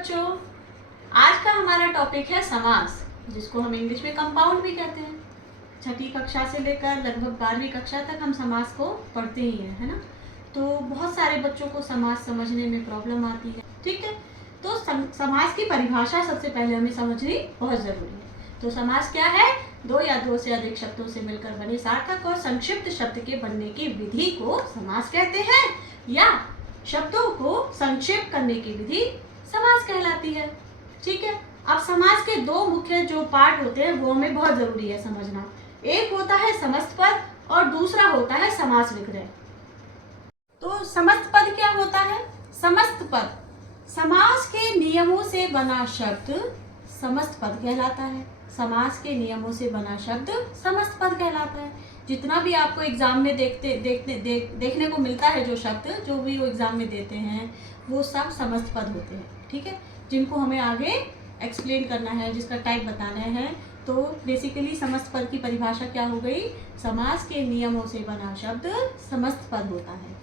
बच्चों, आज का हमारा टॉपिक है समास, जिसको हम इंग्लिश में कंपाउंड भी कहते हैं। छठी कक्षा से लेकर लगभग 12वीं कक्षा तक हम समास को पढ़ते ही हैं, है ना। तो बहुत सारे बच्चों को समास समझने में प्रॉब्लम आती है, ठीक है। तो समास की परिभाषा सबसे पहले हमें समझनी बहुत जरूरी है। तो समास क्या है? दो या दो से अधिक शब्दों से मिलकर बने सार्थक और संक्षिप्त शब्द के बनने की विधि को समास कहते हैं, या शब्दों को संक्षेप करने की विधि समास कहलाती है, ठीक है। अब समास के दो मुख्य जो पार्ट होते हैं वो हमें बहुत जरूरी है समझना। एक होता है समस्त पद और दूसरा होता है समास विग्रह। तो समस्त पद क्या होता है? समस्त पद समास के नियमों से बना शब्द समस्त पद कहलाता है। समास के नियमों से बना शब्द समस्त पद कहलाता है। जितना भी आपको एग्जाम में देखने को मिलता है, जो शब्द जो भी वो एग्जाम में देते हैं वो सब समस्त पद होते हैं, ठीक है। जिनको हमें आगे एक्सप्लेन करना है, जिसका टाइप बताना है। तो बेसिकली समस्त पद की परिभाषा क्या हो गई? समास के नियमों से बना शब्द समस्त पद होता है।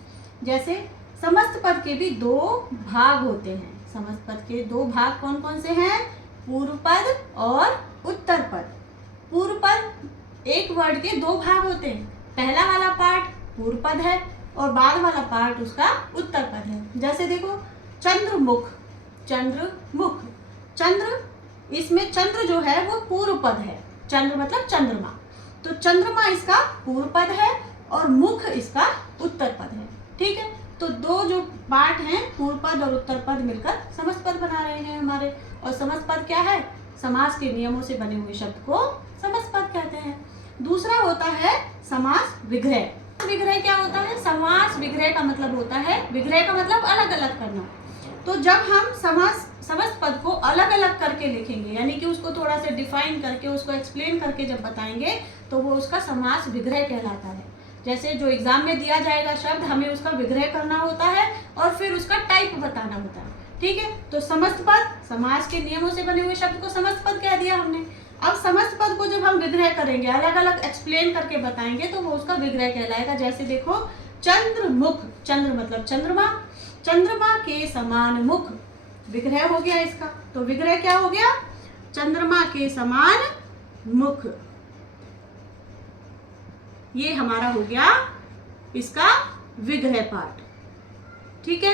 जैसे समस्त पद के भी दो भाग होते हैं। समस्त पद के दो भाग कौन कौन से हैं? पूर्व पद और उत्तर पद। पूर्व पद एक वर्ड के दो भाग होते हैं। पहला वाला पार्ट पूर्व पद है और बाद वाला पार्ट उसका उत्तर पद है। जैसे देखो, चंद्रमुख, चंद्रमुख, चंद्र, इसमें चंद्र जो है वो पूर्व पद है। चंद्र मतलब चंद्रमा, तो चंद्रमा इसका पूर्व पद है और मुख इसका उत्तर पद है, ठीक है। तो दो जो पार्ट हैं, पूर्व पद और उत्तर पद, मिलकर समस्त पद बना रहे हैं हमारे। और समस्त पद क्या है? समास के नियमों से बने हुए शब्द को समस्त पद कहते हैं। दूसरा होता है समास विग्रह। विग्रह क्या होता है? समास विग्रह का मतलब होता है, विग्रह का मतलब अलग अलग करना। तो जब हम समस्त पद को अलग अलग करके लिखेंगे, यानी कि उसको थोड़ा सा डिफाइन करके, उसको एक्सप्लेन करके जब बताएंगे, तो वो उसका समास विग्रह कहलाता है। जैसे जो एग्जाम में दिया जाएगा शब्द, हमें उसका विग्रह करना होता है और फिर उसका टाइप बताना होता है, ठीक है। तो समस्त पद, समास के नियमों से बने हुए शब्द को समस्त पद कह दिया हमने। अब समस्त पद को जब हम विग्रह करेंगे, अलग अलग एक्सप्लेन करके बताएंगे, तो वो उसका विग्रह कहलाएगा। जैसे देखो, चंद्रमुख, चंद्र मतलब चंद्रमा, चंद्रमा के समान मुख, विग्रह हो गया इसका। तो विग्रह क्या हो गया? चंद्रमा के समान मुख, ये हमारा हो गया इसका विग्रह पार्ट, ठीक है।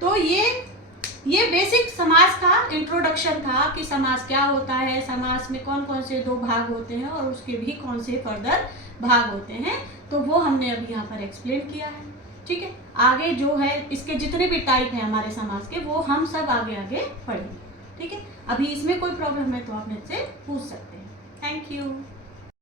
तो ये बेसिक समास का इंट्रोडक्शन था कि समास क्या होता है, समास में कौन कौन से दो भाग होते हैं और उसके भी कौन से फर्दर भाग होते हैं। तो वो हमने अभी यहाँ पर एक्सप्लेन किया है, ठीक है। आगे जो है इसके जितने भी टाइप हैं हमारे समास के, वो हम सब आगे आगे पढ़ेंगे, ठीक है। अभी इसमें कोई प्रॉब्लम है तो आप मुझसे पूछ सकते हैं। Thank you.